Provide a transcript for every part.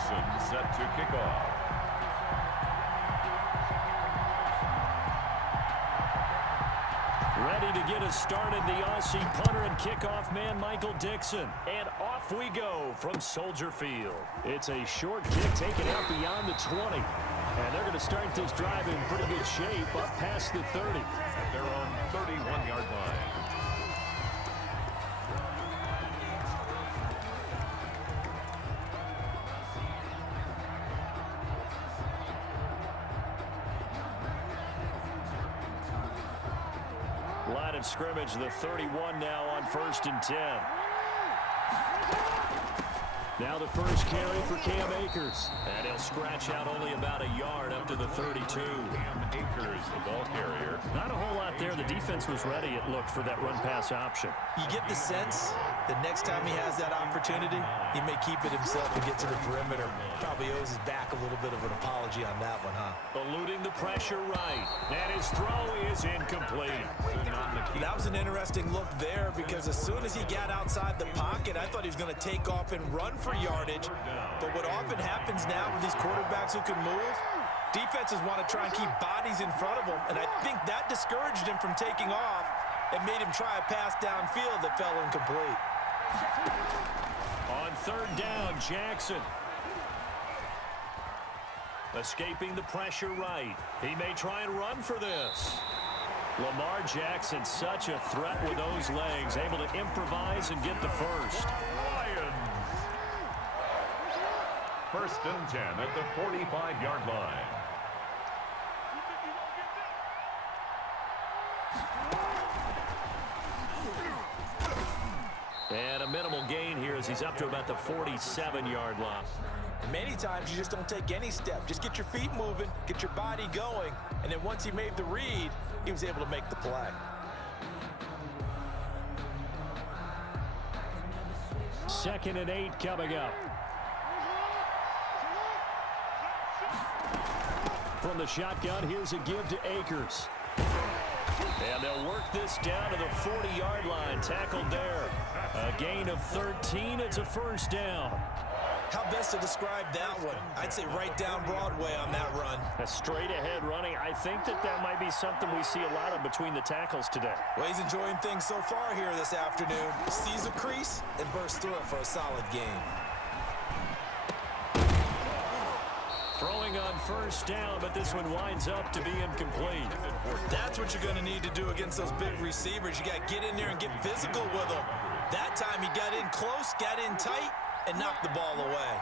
Jackson set to kick off. Ready to get us started, the Aussie punter and kickoff man, Michael Dixon. And off we go from Soldier Field. It's a short kick taken out beyond the 20. And they're going to start this drive in pretty good shape up past the 30. They're on 31-yard line. Line of scrimmage, the 31 now on 1st and 10. Now the first carry for Cam Akers. And he'll scratch out only about a yard up to the 32. Cam Akers, the ball carrier. Not a whole lot there. The defense was ready, it looked, for that run-pass option. You get the sense that next time he has that opportunity, he may keep it himself and get to the perimeter. Probably owes his back a little bit of an apology on that one, huh? Eluding the pressure right. And his throw is incomplete. That was an interesting look there because as soon as he got outside the pocket, I thought he was going to take off and run for yardage. But what often happens now with these quarterbacks who can move, defenses want to try and keep bodies in front of them, and I think that discouraged him from taking off and made him try a pass downfield that fell incomplete. On 3rd down, Jackson. Escaping the pressure right. He may try and run for this. Lamar Jackson, such a threat with those legs, able to improvise and get the first. Lions. 1st and 10 at the 45-yard line. And a minimal gain here as he's up to about the 47-yard line. Many times you just don't take any step. Just get your feet moving, get your body going, and then once he made the read, he was able to make the play. Second and 8 coming up. From the shotgun, here's a give to Akers. And they'll work this down to the 40-yard line. Tackled there. A gain of 13. It's a first down. How best to describe that one? I'd say right down Broadway on that run. A straight-ahead running. I think that might be something we see a lot of between the tackles today. Well, he's enjoying things so far here this afternoon. Sees a crease and bursts through it for a solid game. Throwing on first down, but this one winds up to be incomplete. That's what you're going to need to do against those big receivers. You got to get in there and get physical with them. That time he got in close, got in tight, and knocked the ball away.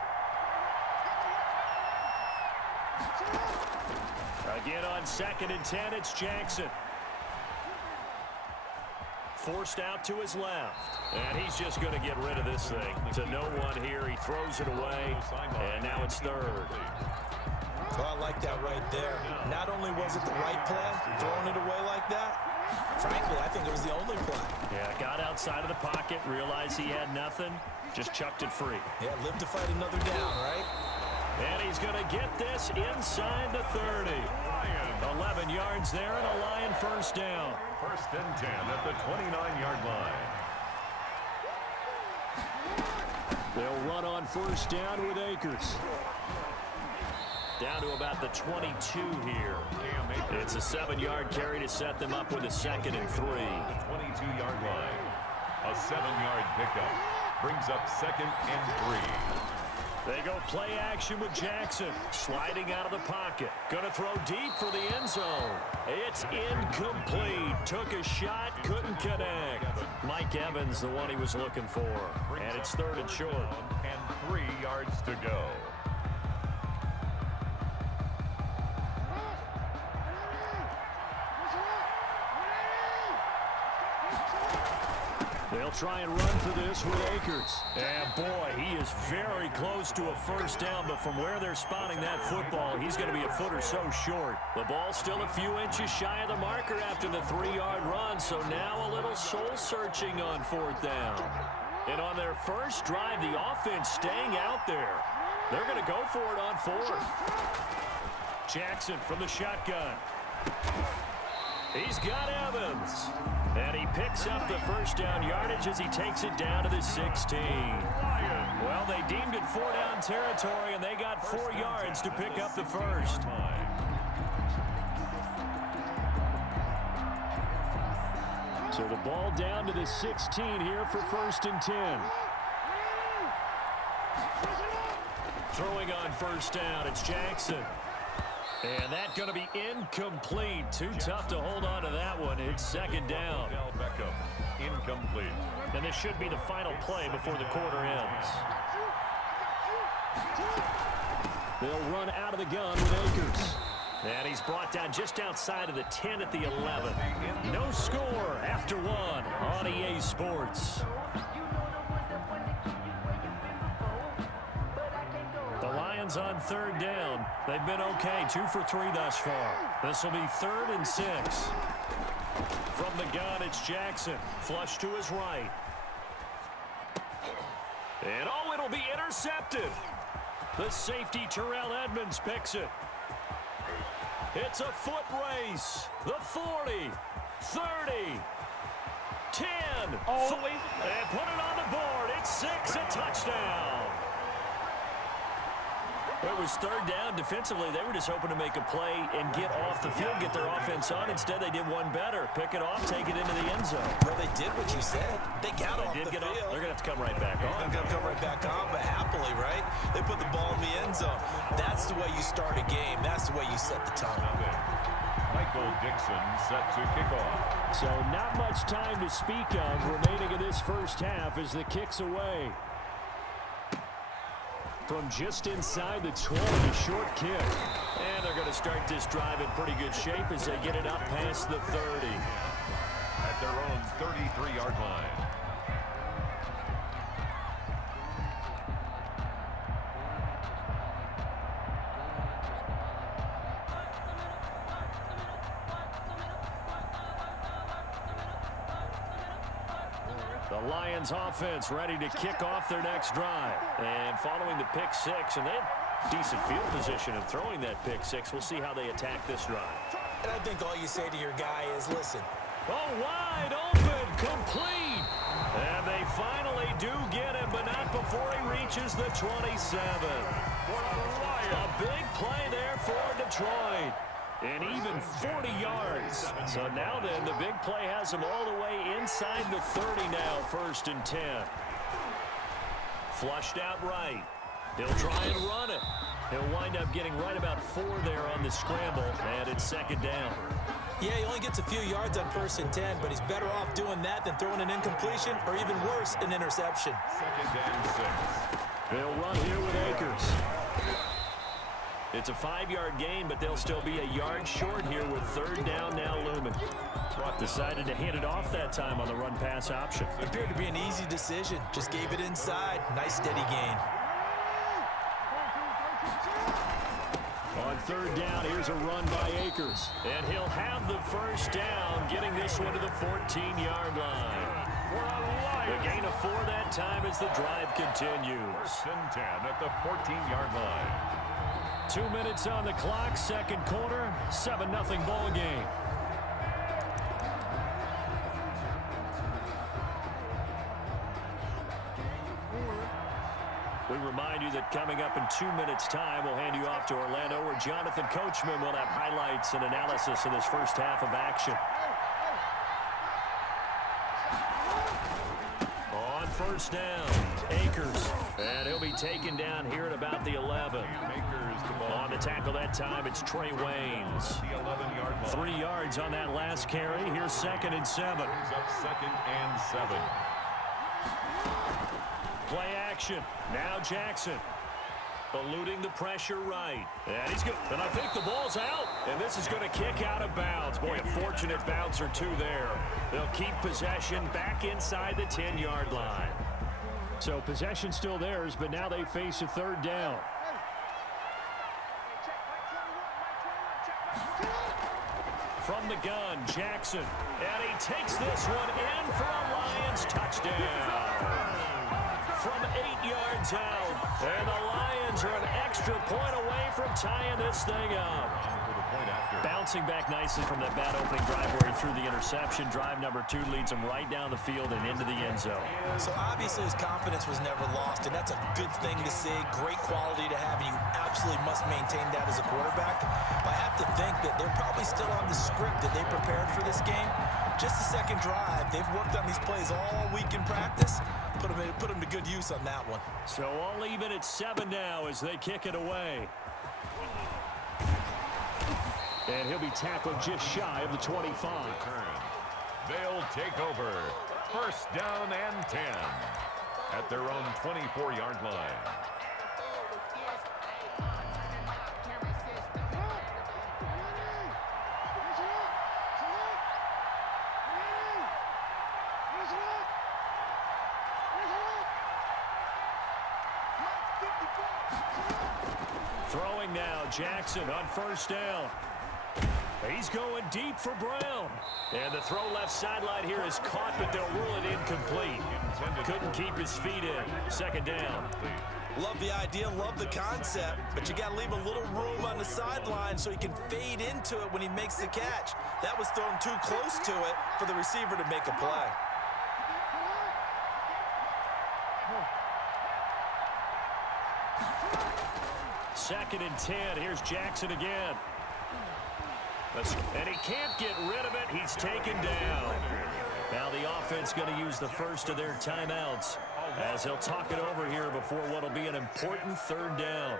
Again on 2nd and 10, it's Jackson. Forced out to his left. And he's just going to get rid of this thing. To no one here. He throws it away. And now it's 3rd. Well, I like that right there. Not only was it the right play, throwing it away like that, frankly, I think it was the only play. Yeah, got outside of the pocket, realized he had nothing, just chucked it free. Yeah, live to fight another down, right? And he's going to get this inside the 30. 11 yards there and a Lion first down. 1st and 10 at the 29-yard line. They'll run on first down with Akers. Down to about the 22 here. It's a 7-yard carry to set them up with a 2nd and 3. 22-yard line. A 7-yard pickup brings up 2nd and 3. They go play action with Jackson. Sliding out of the pocket. Going to throw deep for the end zone. It's incomplete. Took a shot, couldn't connect. Mike Evans, the one he was looking for. And it's 3rd and short. And 3 yards to go. They'll try and run for this with Akers. And boy, he is very close to a first down, but from where they're spotting that football, he's going to be a foot or so short. The ball's still a few inches shy of the marker after the 3-yard run, so now a little soul-searching on 4th down. And on their first drive, the offense staying out there. They're going to go for it on 4th. Jackson from the shotgun. He's got Evans. And he picks up the first down yardage as he takes it down to the 16. Well, they deemed it 4-down territory, and they got 4 yards to pick up the first. So the ball down to the 16 here for 1st and 10. Throwing on first down, it's Jackson. And that's going to be incomplete. Too tough to hold on to that one. It's 2nd down. Incomplete. And this should be the final play before the quarter ends. They'll run out of the gun with Akers. And he's brought down just outside of the 10 at the 11. No score after 1 on EA Sports. The Lions on 3rd down. They've been okay, 2 for 3 thus far. This will be 3rd and 6. From the gun, it's Jackson. Flush to his right. And oh, it'll be intercepted. The safety, Terrell Edmonds, picks it. It's a foot race. The 40, 30, 10. Always. And put it on the board. It's 6, a touchdown. It was 3rd down. Defensively, they were just hoping to make a play and get off the field, get their offense on. Instead, they did one better. Pick it off, take it into the end zone. Well, they did what you said. They got off the field. They're going to have to come right back on. They're going to come right back on, but happily, right? They put the ball in the end zone. That's the way you start a game. That's the way you set the tone. Michael Dixon set to kick off. So not much time to speak of remaining in this first half as the kick's away. From just inside the 20, short kick. And they're going to start this drive in pretty good shape as they get it up past the 30. At their own 33-yard line. The Lions offense ready to kick off their next drive. And following the pick 6, and they have decent field position in throwing that pick 6. We'll see how they attack this drive. And I think all you say to your guy is, listen. Oh, wide open, complete. And they finally do get him, but not before he reaches the 27. A big play there for Detroit. And even 40 yards. So now then, the big play has him all the way inside the 30 now, 1st and 10. Flushed out right. He'll try and run it. He'll wind up getting right about 4 there on the scramble, and it's 2nd down. Yeah, he only gets a few yards on 1st and 10, but he's better off doing that than throwing an incompletion or even worse, an interception. 2nd and 6. They'll run here with Akers. It's a 5-yard gain, but they'll still be a yard short here with 3rd down now looming. Decided to hand it off that time on the run-pass option. Appeared to be an easy decision. Just gave it inside. Nice steady gain. On 3rd down, here's a run by Akers. And he'll have the first down, getting this one to the 14-yard line. The gain of 4 that time as the drive continues. 1st and 10 at the 14-yard line. 2 minutes on the clock, 2nd quarter, 7-0 ball game. We remind you that coming up in 2 minutes' time, we'll hand you off to Orlando, where Jonathan Coachman will have highlights and analysis of this first half of action. On 1st down, Akers. And he'll be taken down here at about the 11. On the tackle that time, it's Trey Waynes. 3 yards on that last carry. Here's 2nd and 7. Up 2nd and 7. Play action. Now Jackson. Eluding the pressure right. And he's good. And I think the ball's out. And this is going to kick out of bounds. Boy, a fortunate bounce or 2 there. They'll keep possession back inside the 10-yard line. So possession still theirs, but now they face a 3rd down. From the gun, Jackson. And he takes this one in for a Lions touchdown. From 8 yards out. And the Lions are an extra point away from tying this thing up. point after. Bouncing back nicely from that bad opening drive where he threw the interception. Drive number 2 leads him right down the field and into the end zone. So obviously his confidence was never lost, and that's a good thing to see. Great quality to have, and you absolutely must maintain that as a quarterback. But I have to think that they're probably still on the script that they prepared for this game. Just the second drive, they've worked on these plays all week in practice. Put them to good use on that one. So all even at 7 now as they kick it away. And he'll be tackled just shy of the 25. They'll take over. First down and 10 at their own 24-yard line. Throwing now, Jackson on first down. He's going deep for Brown. And the throw left sideline here is caught, but they'll rule it incomplete. Couldn't keep his feet in. Second down. Love the idea, love the concept, but you got to leave a little room on the sideline so he can fade into it when he makes the catch. That was thrown too close to it for the receiver to make a play. Second and 10. Here's Jackson again. And he can't get rid of it. He's taken down. Now the offense going to use the first of their timeouts as they'll talk it over here before what will be an important third down.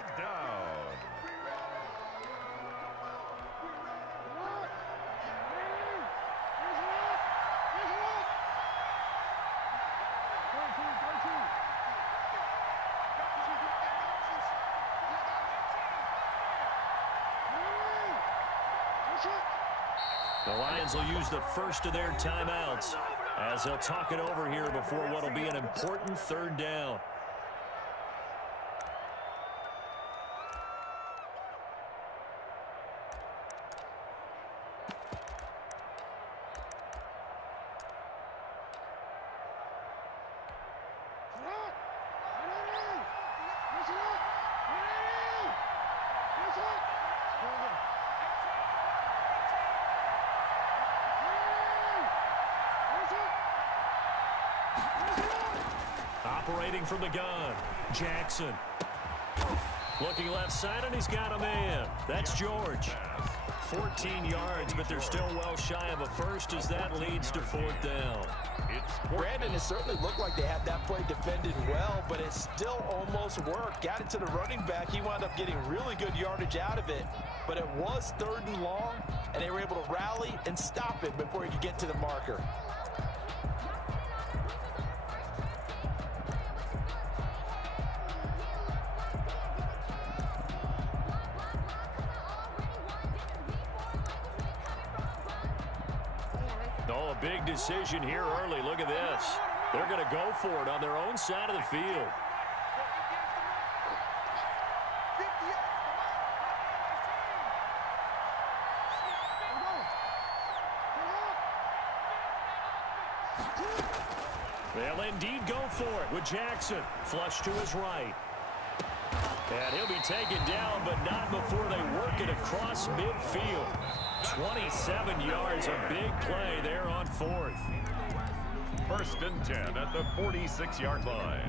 The Lions will use the first of their timeouts as they'll talk it over here before what will be an important third down. Operating from the gun, Jackson. Looking left side, and he's got a man. That's George. 14 yards, but they're still well shy of a first as that leads to fourth down. Brandon, it certainly looked like they had that play defended well, but it still almost worked. Got it to the running back. He wound up getting really good yardage out of it, but it was 3rd and long, and they were able to rally and stop it before he could get to the marker. Oh, a big decision here early. Look at this. They're going to go for it on their own side of the field. They'll indeed go for it with Jackson. Flush to his right. And he'll be taken down, but not before they work it across midfield. 27 yards, a big play there on 4th. First and 10 at the 46-yard line.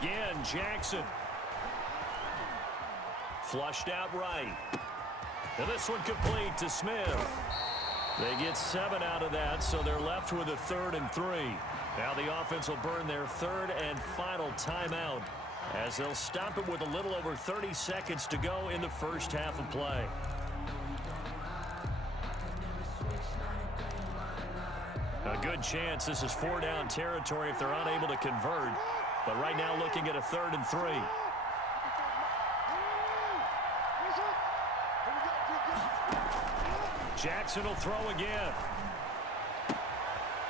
Again, Jackson. Flushed out right. And this one complete to Smith. They get 7 out of that, so they're left with a 3rd and 3. Now the offense will burn their 3rd and final timeout as they'll stop it with a little over 30 seconds to go in the first half of play. A good chance this is 4-down territory if they're unable to convert. But right now looking at a 3rd and 3. Jackson will throw again.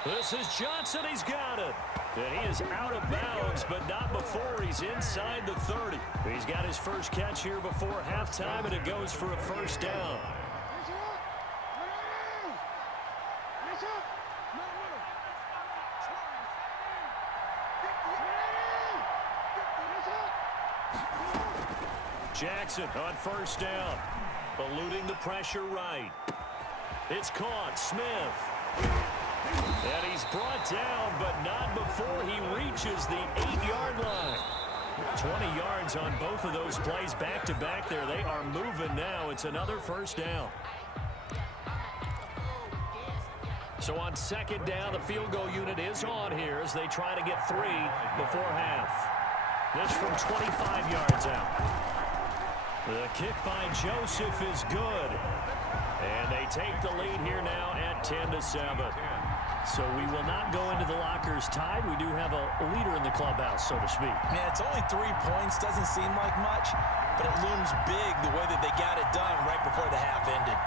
This is Johnson. He's got it. And he is out of bounds, but not before he's inside the 30. He's got his first catch here before halftime, and it goes for a first down. Jackson on first down. Eluding the pressure right. It's caught. Smith. And he's brought down, but not before he reaches the 8-yard line. 20 yards on both of those plays back-to-back there. They are moving now. It's another first down. So on second down, the field goal unit is on here as they try to get 3 before half. This from 25 yards out. The kick by Joseph is good. And they take the lead here now at 10-7. So we will not go into the lockers tied. We do have a leader in the clubhouse, so to speak. Yeah, it's only 3 points. Doesn't seem like much, but it looms big the way that they got it done right before the half ended.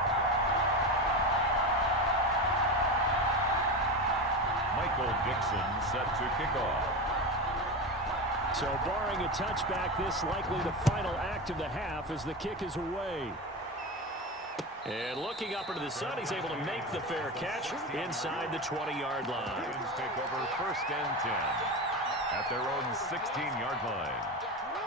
Michael Dixon set to kick off. So barring a touchback, this likely the final act of the half as the kick is away. And looking up into the sun, he's able to make the fair catch inside the 20-yard line. Lions take over first and 10 at their own 16-yard line.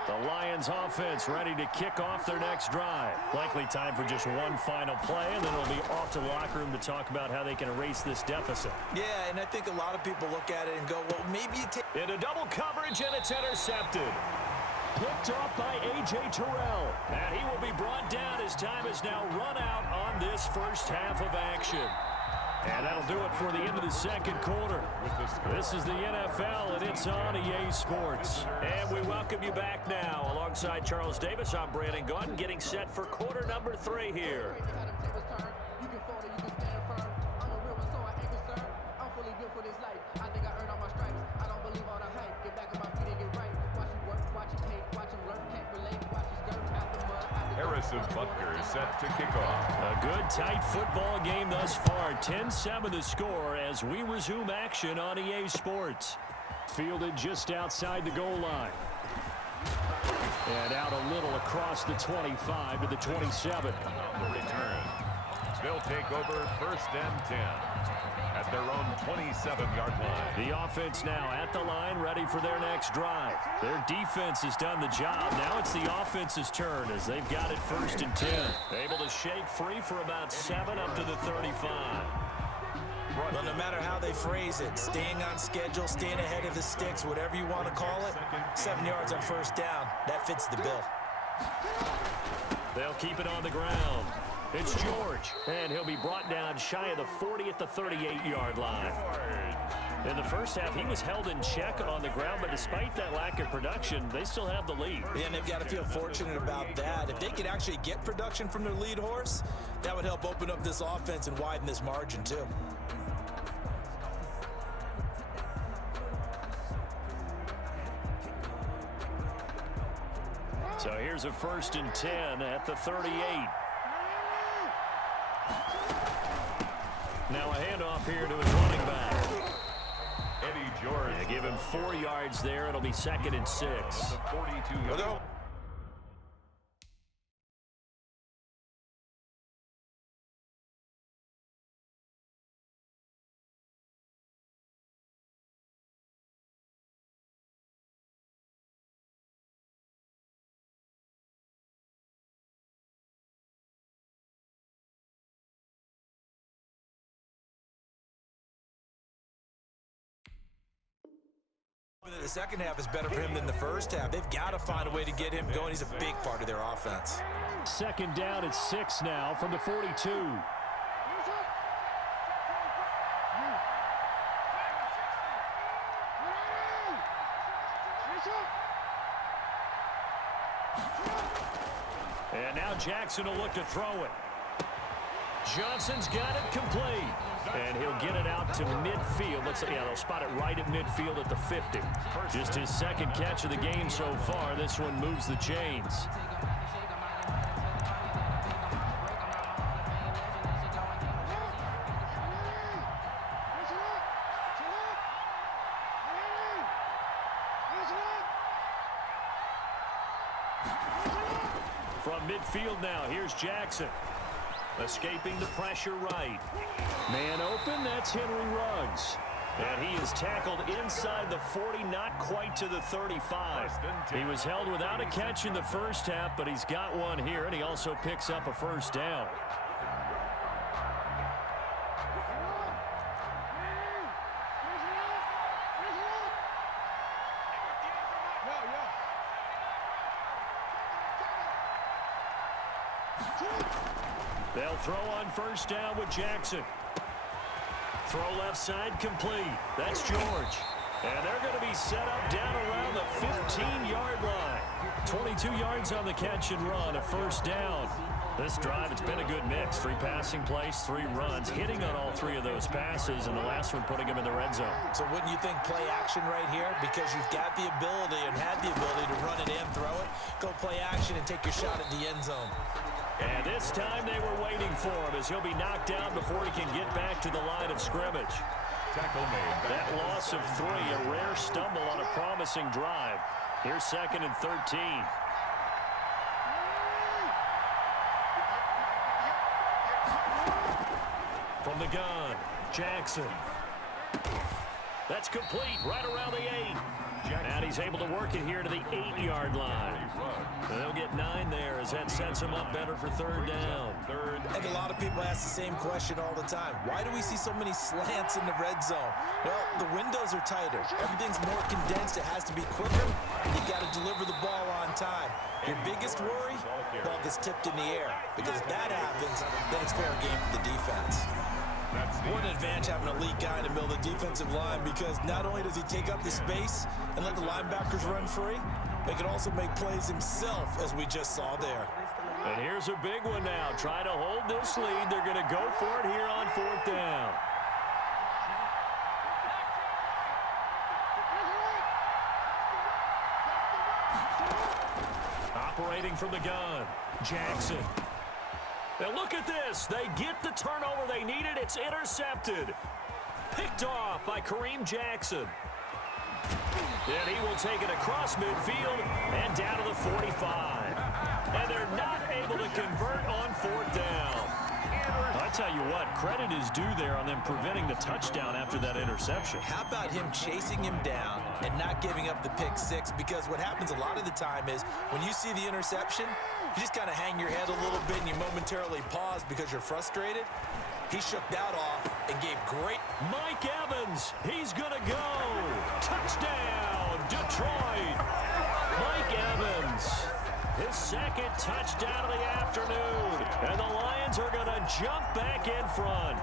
The Lions offense ready to kick off their next drive. Likely time for just one final play, and then it'll be off to the locker room to talk about how they can erase this deficit. Yeah, and I think a lot of people look at it and go, well, maybe you take... Into double coverage, and it's intercepted. Picked off by A.J. Terrell. And he will be brought down. His time is now run out on this first half of action. And that'll do it for the end of the second quarter. This is the NFL, and it's on EA Sports. And we welcome you back now. Alongside Charles Davis, I'm Brandon Gunn, getting set for quarter number 3 here. Harrison Butker set to kick off. A good, tight football game thus far. 10-7 the score as we resume action on EA Sports. Fielded just outside the goal line. And out a little across the 25 to the 27. On the return, they'll take over first and 10 at their own 27-yard line. The offense now at the line, ready for their next drive. Their defense has done the job. Now it's the offense's turn as they've got it first and 10. Able to shake free for about 7 up to the 35. Well, no matter how they phrase it, staying on schedule, staying ahead of the sticks, whatever you want to call it, 7 yards on first down, that fits the bill. They'll keep it on the ground. It's George, and he'll be brought down shy of the 40 at the 38-yard line. In the first half, he was held in check on the ground, but despite that lack of production, they still have the lead. And they've got to feel fortunate about that. If they could actually get production from their lead horse, that would help open up this offense and widen this margin, too. So here's a first and 10 at the 38. Now a handoff here to his running back. Eddie George. Yeah, give him 4 yards there. It'll be second and 6. 42-yard. The second half is better for him than the first half. They've got to find a way to get him going. He's a big part of their offense. Second down at 6 now from the 42. And now Jackson will look to throw it. Johnson's got it complete. And he'll get it out to midfield. Looks like, yeah, they'll spot it right at midfield at the 50. Just his second catch of the game so far. This one moves the chains. From midfield now, here's Jackson. Escaping the pressure right. Man open, that's Henry Ruggs. And he is tackled inside the 40, not quite to the 35. He was held without a catch in the first half, but he's got one here, and he also picks up a first down. They'll throw on first down with Jackson. Throw left side complete. That's George. And they're going to be set up down around the 15-yard line. 22 yards on the catch and run, a first down. This drive, it's been a good mix. 3 passing plays, 3 runs, hitting on all 3 of those passes, and the last one putting him in the red zone. So wouldn't you think play action right here? Because you've got the ability and had the ability to run it and throw it. Go play action and take your shot at the end zone. And this time they were waiting for him as he'll be knocked down before he can get back to the line of scrimmage. Tackle made. That loss of 3, a rare stumble on a promising drive. Here's 2nd and 13. From the gun, Jackson. That's complete right around the 8. And he's able to work it here to the 8-yard line. And they'll get 9 there as that sets him up better for 3rd down. I think a lot of people ask the same question all the time. Why do we see so many slants in the red zone? Well, the windows are tighter. Everything's more condensed. It has to be quicker. And you got to deliver the ball on time. Your biggest worry? Ball gets tipped in the air. Because if that happens, then it's fair game for the defense. What an advantage having an elite guy in the middle of the defensive line, because not only does he take up the space and let the linebackers run free, but he can also make plays himself, as we just saw there. And here's a big one now. Try to hold this lead. They're going to go for it here on 4th down. Operating from the gun, Jackson. Now look at this. They get the turnover they needed. It's intercepted. Picked off by Kareem Jackson. And he will take it across midfield and down to the 45. And they're not able to convert on 4th down. I tell you what, credit is due there on them preventing the touchdown after that interception. How about him chasing him down and not giving up the pick 6? Because what happens a lot of the time is when you see the interception, you just kind of hang your head a little bit and you momentarily pause because you're frustrated. He shook that off and gave great. Mike Evans, he's going to go. Touchdown, Detroit. Mike Evans, his 2nd touchdown of the afternoon. And the Lions are going to jump back in front.